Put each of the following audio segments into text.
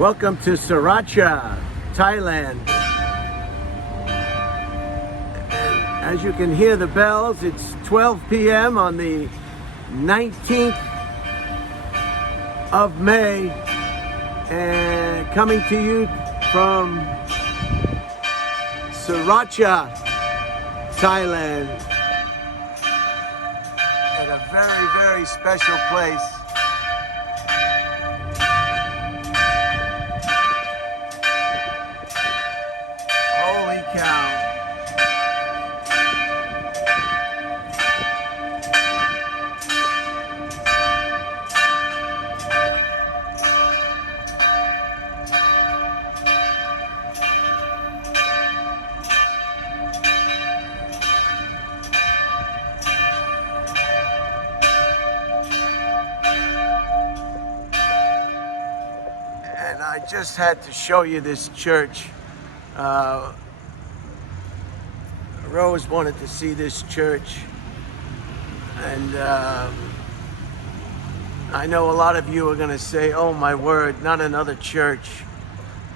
Welcome to Racha, Thailand. And as you can hear the bells, it's 12 p.m. on the 19th of May, and coming to you from Racha, Thailand, at a very, very special place. Holy cow. And I just had to show you this church. Rose wanted to see this church, and I know a lot of you are going to say, oh my word, not another church,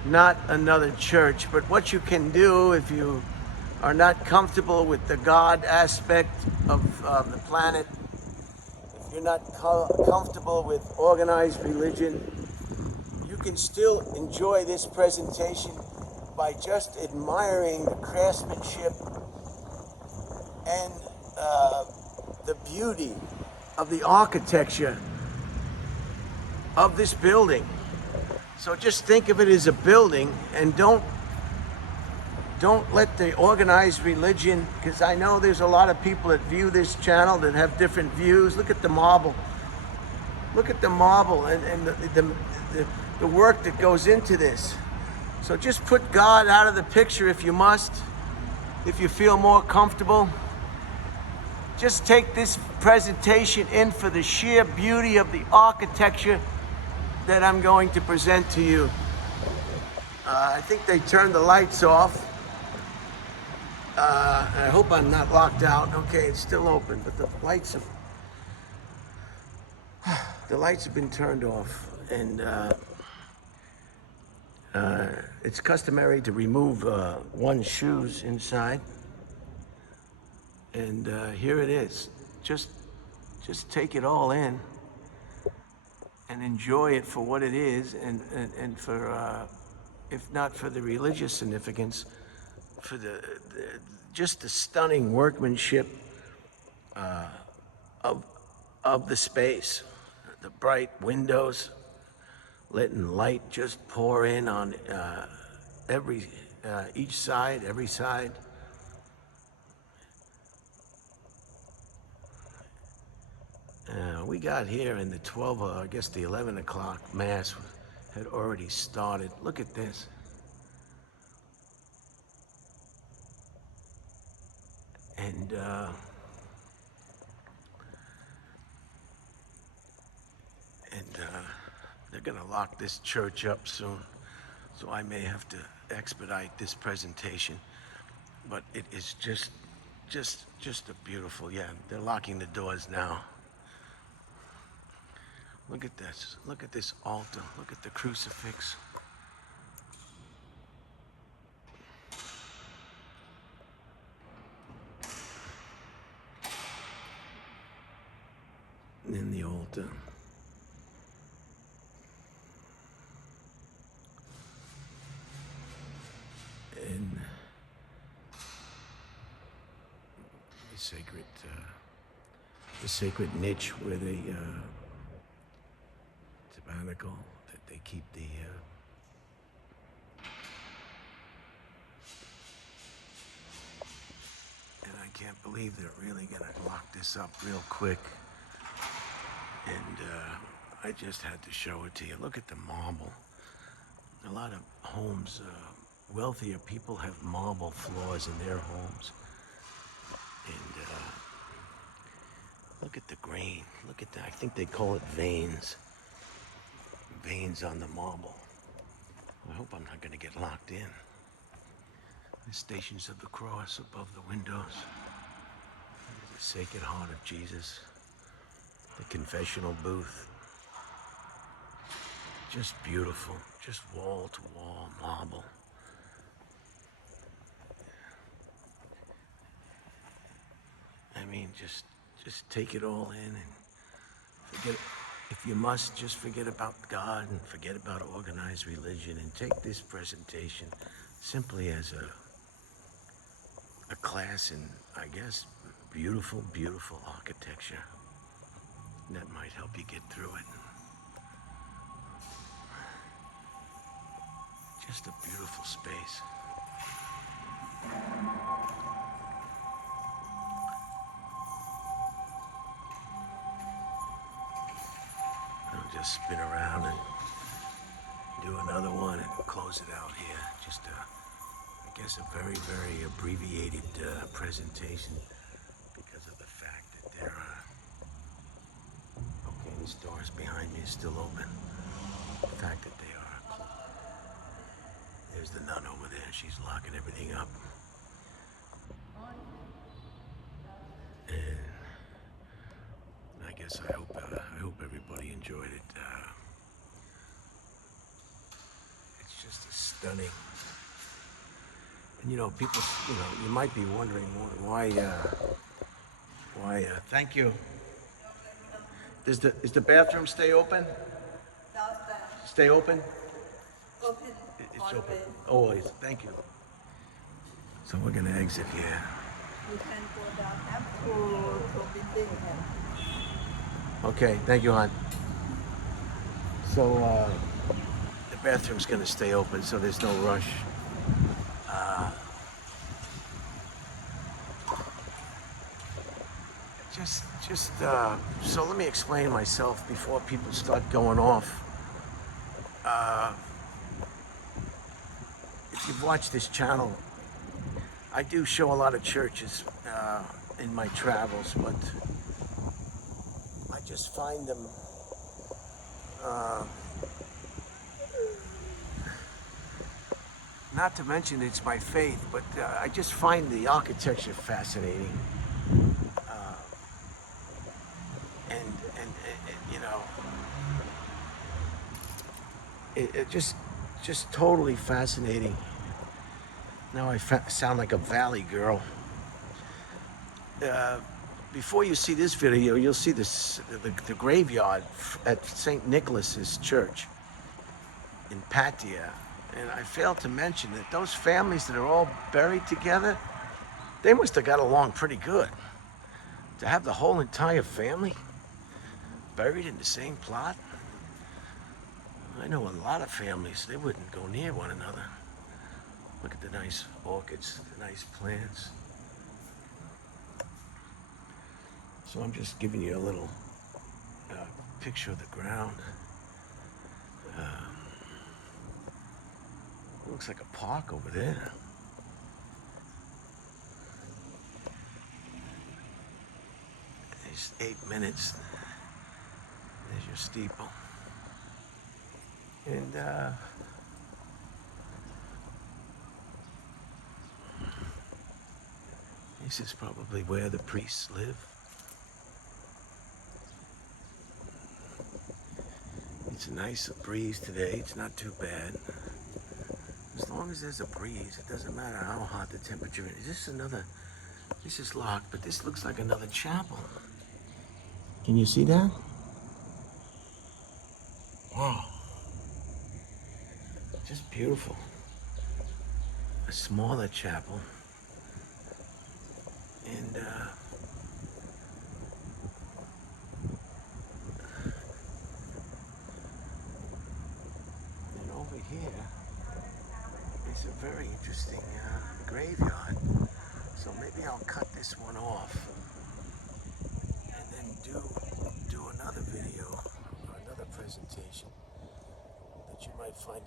not another church. But what you can do if you are not comfortable with the God aspect of the planet, if you're not comfortable with organized religion, you can still enjoy this presentation by just admiring the craftsmanship and the beauty of the architecture of this building. So just think of it as a building, and don't let the organized religion, because I know there's a lot of people that view this channel that have different views. Look at the marble. Look at the marble and the work that goes into this. So just put God out of the picture if you must, if you feel more comfortable. Just take this presentation in for the sheer beauty of the architecture that I'm going to present to you. I think they turned the lights off. I hope I'm not locked out. Okay, it's still open, but the lights have been turned off, and it's customary to remove one's shoes inside. And here it is. Just take it all in and enjoy it for what it is, and for if not for the religious significance, for just the stunning workmanship of the space, the bright windows, letting light just pour in on every side. We got here in the 11 o'clock mass had already started. Look at this. And they're gonna lock this church up soon, so I may have to expedite this presentation. But it is just a beautiful, yeah, they're locking the doors now. Look at this. Look at this altar. Look at the crucifix. In the altar. And the sacred niche where the tabernacle that they keep the and I can't believe they're really gonna lock this up real quick. And I just had to show it to you. Look at the marble. A lot of homes, wealthier people have marble floors in their homes. And look at the grain. Look at that. I think they call it veins. Veins on the marble. I hope I'm not going to get locked in. The Stations of the Cross above the windows. The Sacred Heart of Jesus. The confessional booth. just beautiful, just wall to wall marble. I mean, just take it all in and forget. If you must, just forget about God and forget about organized religion and take this presentation simply as a class in, I guess, beautiful, beautiful architecture. That might help you get through it. Just a beautiful space. I'll just spin around and do another one and close it out here. Just I guess a very, very abbreviated presentation because of the fact that there are... Okay, this door is behind me, is still open. The fact that they are closed. There's the nun over there. She's locking everything up. And I guess I hope everybody enjoyed it. It's just a stunning. And you know, people, you might be wondering why. Thank you. Is the bathroom stay open? Stay open? Open. It's open. Always. Thank you. So we're gonna exit here. You can go down to building. Okay. Thank you, hon. So the bathroom's gonna stay open, so there's no rush. So let me explain myself before people start going off. If you've watched this channel, I do show a lot of churches in my travels, but I just find them not to mention it's my faith, but I just find the architecture fascinating. It just totally fascinating. Now I sound like a valley girl. Before you see this video, you'll see the graveyard at St. Nicholas's Church in Pattaya. And I failed to mention that those families that are all buried together, they must have got along pretty good. To have the whole entire family buried in the same plot. I know a lot of families, they wouldn't go near one another. Look at the nice orchids, the nice plants. So I'm just giving you a little picture of the ground. It looks like a park over there. There's 8 minutes. There's your steeple. And this is probably where the priests live. It's a nice breeze today. It's not too bad. As long as there's a breeze, it doesn't matter how hot the temperature is. This is locked, but this looks like another chapel. Can you see that? Wow. Just beautiful. A smaller chapel. And over here is a very interesting graveyard. So maybe I'll cut this one off and then do another video or another presentation that you might find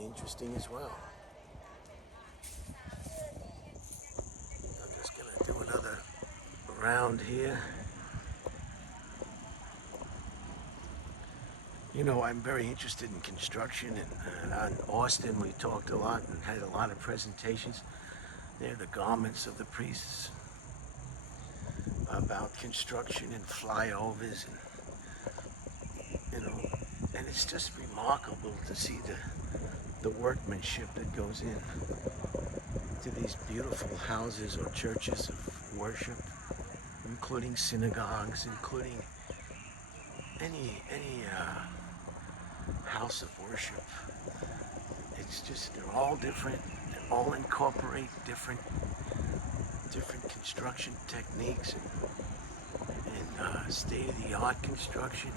interesting as well. I'm just gonna do another round here. You know, I'm very interested in construction, and on Austin we talked a lot and had a lot of presentations. They're the garments of the priests about construction and flyovers and And it's just remarkable to see the workmanship that goes in to these beautiful houses or churches of worship, including synagogues, including any house of worship. It's just, they're all different. They all incorporate different construction techniques and state-of-the-art construction,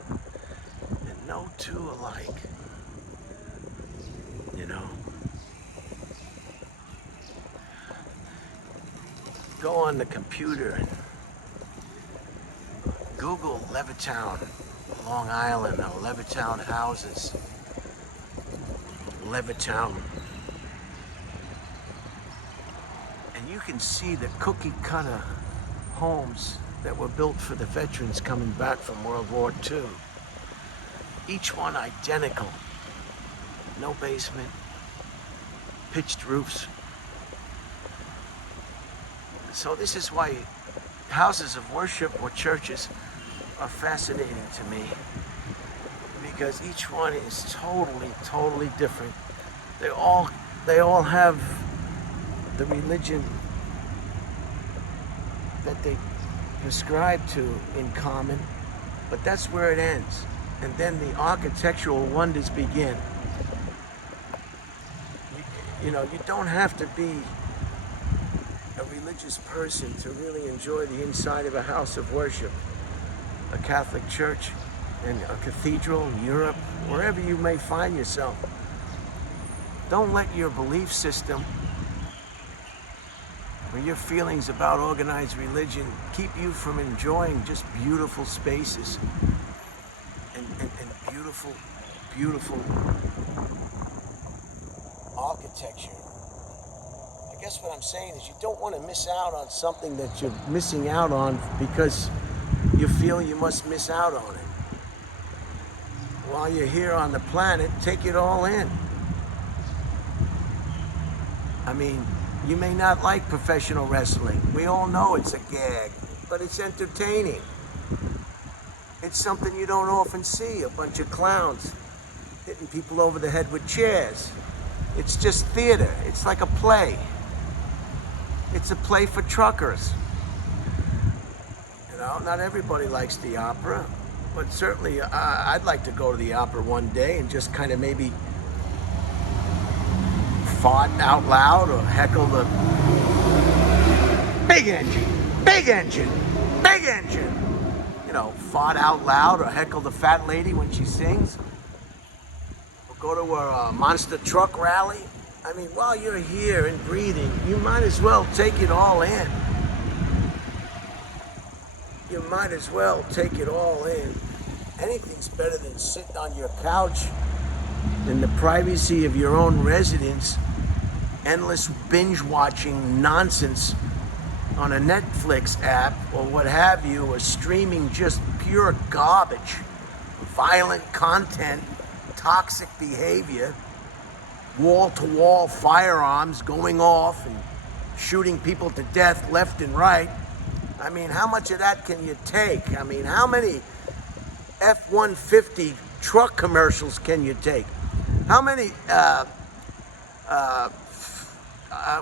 and no two alike. You know, go on the computer and Google Levittown, Long Island, or Levittown houses. Levittown. And you can see the cookie cutter homes that were built for the veterans coming back from World War II. Each one identical. No basement, pitched roofs. So this is why houses of worship or churches are fascinating to me, because each one is totally different. They all have the religion that they prescribe to in common, but that's where it ends. And then the architectural wonders begin. You know, you don't have to be a religious person to really enjoy the inside of a house of worship, a Catholic church, and a cathedral in Europe, wherever you may find yourself. Don't let your belief system or your feelings about organized religion keep you from enjoying just beautiful spaces and beautiful architecture. I guess what I'm saying is you don't want to miss out on something that you're missing out on because you feel you must miss out on it. While you're here on the planet, take it all in. I mean, you may not like professional wrestling. We all know it's a gag, but it's entertaining. It's something you don't often see, a bunch of clowns hitting people over the head with chairs. It's just theater. It's like a play. It's a play for truckers. You know, not everybody likes the opera, but certainly I'd like to go to the opera one day and just kind of maybe fart out loud or heckle the big engine, big engine, big engine. You know, fart out loud or heckle the fat lady when she sings. Or go to a monster truck rally. I mean, while you're here and breathing, you might as well take it all in. You might as well take it all in. Anything's better than sitting on your couch in the privacy of your own residence, endless binge-watching nonsense on a Netflix app or what have you, or streaming just pure garbage, violent content, toxic behavior, wall-to-wall firearms going off and shooting people to death left and right. I mean, how much of that can you take? I mean, how many F-150 truck commercials can you take? How many,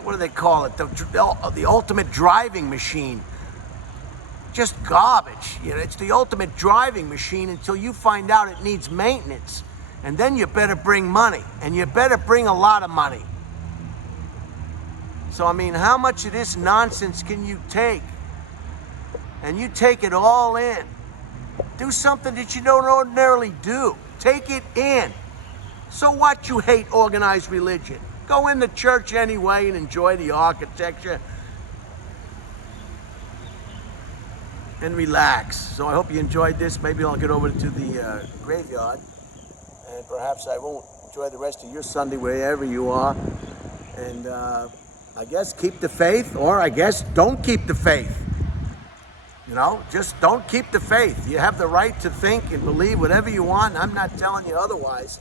what do they call it? The ultimate driving machine. Just garbage. You know, it's the ultimate driving machine until you find out it needs maintenance. And then you better bring money. And you better bring a lot of money. So, I mean, how much of this nonsense can you take? And you take it all in. Do something that you don't ordinarily do. Take it in. So what, you hate organized religion? Go in the church anyway and enjoy the architecture and relax. So I hope you enjoyed this. Maybe I'll get over to the graveyard, and perhaps I won't enjoy the rest of your Sunday wherever you are. And I guess keep the faith, or I guess don't keep the faith. You know, just don't keep the faith. You have the right to think and believe whatever you want. I'm not telling you otherwise.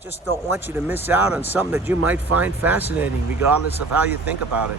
Just don't want you to miss out on something that you might find fascinating, regardless of how you think about it.